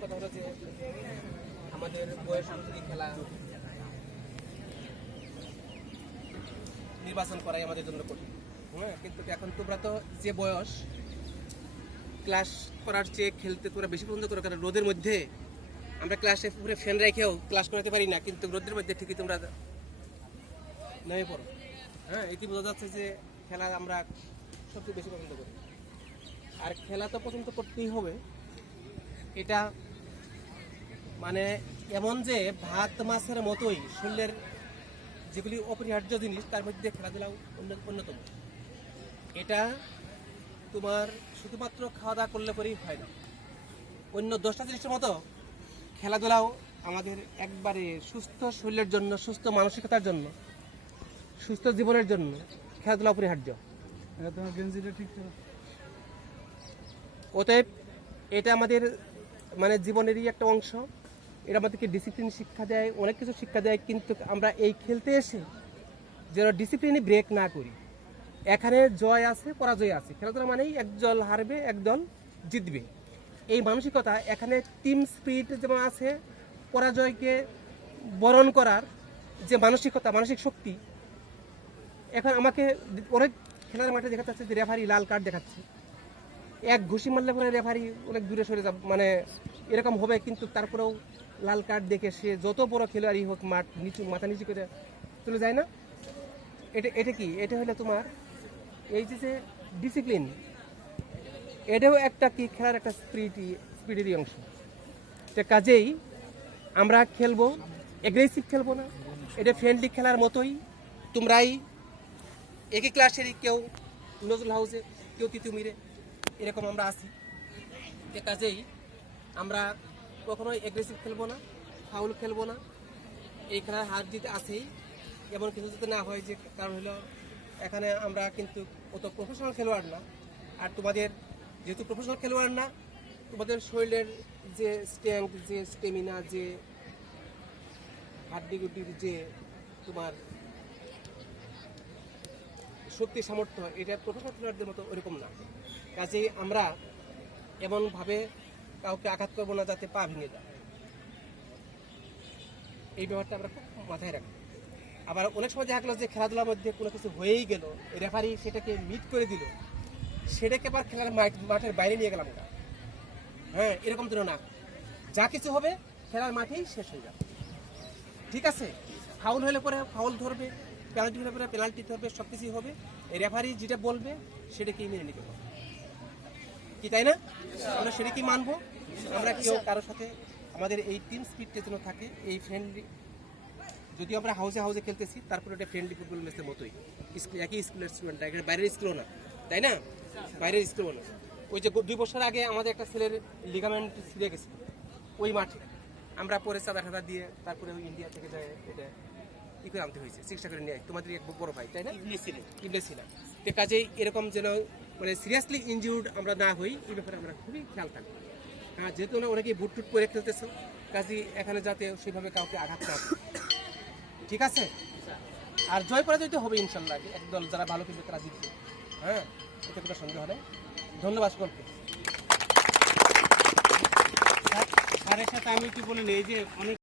কথা হলো যে আমাদের বয়স অনুযায়ী খেলা নির্বাচন করাই আমাদের জন্য কঠিন। হ্যাঁ, কিন্তু এখন তোমরা তো যে বয়স ক্লাস করার চেয়ে খেলতে তোমরা বেশি পছন্দ করো, কারণ রোদের মধ্যে আমরা ক্লাসে পুরো ফ্যান রেখেও ক্লাস করাতে পারি না, কিন্তু রোদের মধ্যে ঠিকই তোমরা নেমে পড়ো। হ্যাঁ, এটি বোঝা যাচ্ছে যে খেলা আমরা সবচেয়ে বেশি পছন্দ করি। আর খেলা তো পছন্দ করতেই হবে, এটা মানে এমন যে ভাত মাছের মতোই শরীরের যেগুলি অপরিহার্য জিনিস তার মধ্যে খেলাধুলাও অন্যতম। এটা তোমার শুধুমাত্র খাওয়া দাওয়া করলে পরেই হয় না, অন্য 10টা জিনিসের মতো খেলাধুলাও আমাদের একবারে সুস্থ শরীরের জন্য, সুস্থ মানসিকতার জন্য, সুস্থ জীবনের জন্য খেলাধুলা অপরিহার্য। অতএব এটা আমাদের মানে জীবনেরই একটা অংশ। এটা আমাদেরকে ডিসিপ্লিন শিক্ষা দেয়, অনেক কিছু শিক্ষা দেয়, কিন্তু আমরা এই খেলতে এসে যেন ডিসিপ্লিনে ব্রেক না করি। এখানে জয় আছে, পরাজয় আছে। খেলাধুলা মানেই একদল হারবে, একদল জিতবে, এই মানসিকতা। এখানে টিম স্পিরিট যেমন আছে, পরাজয়কে বরণ করার যে মানসিকতা, মানসিক শক্তি। এখন আমাকে অনেক খেলার মাঠে দেখা যাচ্ছে যে রেফারি লাল কার্ড দেখাচ্ছে, এক ঘুষি মারলে পরে রেফারি অনেক দূরে সরে যাবে, মানে এরকম হবে। কিন্তু তারপরেও লাল কার্ড দেখে সে যত বড় খেলোয়াড়ই হোক মাথা নিচু করে চলে যায় না। এটা কি? এটা হলো তোমার এই যে ডিসিপ্লিন, এটাও একটা কি খেলার একটা স্পিরিটেরই অংশ। তো কাজেই আমরা খেলবো, এগ্রেসিভ খেলবো না, এটা ফ্রেন্ডলি খেলার মতোই। তোমরাই একই ক্লাসেরই, কেউ নজরুল হাউসে, কেউ তিতুমিরে, এরকম আমরা আছি। যে কাজেই আমরা কখনোই এগ্রেসিভ খেলবো না, ফাউল খেলবো না। এই খেলার হার জিতে আছেই, এমন কিছু যাতে না হয়। যে কারণ হলো এখানে আমরা কিন্তু অত প্রফেশনাল খেলোয়াড় না। আর তোমাদের যেহেতু প্রফেশনাল খেলোয়াড় না, তোমাদের শরীরের যে স্ট্রেংথ, যে স্টেমিনা, যে হাড্ডিগুটির যে তোমার শক্তি সামর্থ্য, এটা প্রফেশনাল খেলোয়াড়দের মতো ওরকম না। কাজেই আমরা এমনভাবে কাউকে আঘাত করবো না যাতে পা ভেঙে যায়। এই ব্যাপারটা আমরা খুব মাথায় রাখবো। আবার অনেক সময় দেখা গেলো যে খেলাধুলার মধ্যে কোনো কিছু হয়েই গেল, রেফারি সেটাকে মিট করে দিল, সেটাকে আবার খেলার মাঠের বাইরে নিয়ে গেলাম না। হ্যাঁ, এরকম তো না, যা কিছু হবে খেলার মাঠেই শেষ হয়ে যাবে। ঠিক আছে? ফাউল হলে পরে ফাউল ধরবে, পেনাল্টি হলে পরে পেনাল্টি ধরবে, সব কিছুই হবে। রেফারি যেটা বলবে সেটাকেই মেনে নিতে হবে, কি তাই না? আমরা সেটাকেই মানবো। আমরা কেউ কারোর সাথে আমাদের এই টিম স্পিরিটটা যেন থাকে, এই ফ্রেন্ডলি। যদি আমরা হাউসে খেলতেছি, তারপরে এটা ফ্রেন্ডলি ফুটবল ম্যাচের মতোই, একই স্কুলের স্টুডেন্ট, এখানে বাইরের স্কুলও না, তাই না? বাইরের স্কুলও না। ওই যে 2 বছর আগে আমাদের একটা ছেলের লিগামেন্ট ছিঁড়ে গেছে ওই মাঠে, আমরা পরে চাঁদা দিয়ে তারপরে ওই ইন্ডিয়া থেকে যায় এটা ই করে আনতে হয়েছে, চিকিৎসা করে নিয়ে। তোমাদের এক বড় ভাই, তাই না? ইবনে সিনা। তো কাজেই এরকম যেন মানে সিরিয়াসলি ইনজিউর্ড আমরা না হই, এই ব্যাপারে আমরা খুবই খেয়াল থাকি। হ্যাঁ, যেহেতু অনেকেই বুট টুট পরে খেলতেছো, কাজেই এখানে যাতে সেভাবে কাউকে আঘাত না হয়। ঠিক আছে? আর জয় পরাজয় তো হবে ইনশাল্লাহ, একদল যারা ভালো খেলবে তারা জিতবে। হ্যাঁ, এতে কোনো সন্দেহ নেই। ধন্যবাদ সকলকে। স্যারের সাথে আমি কি বলি, এই যে অনেক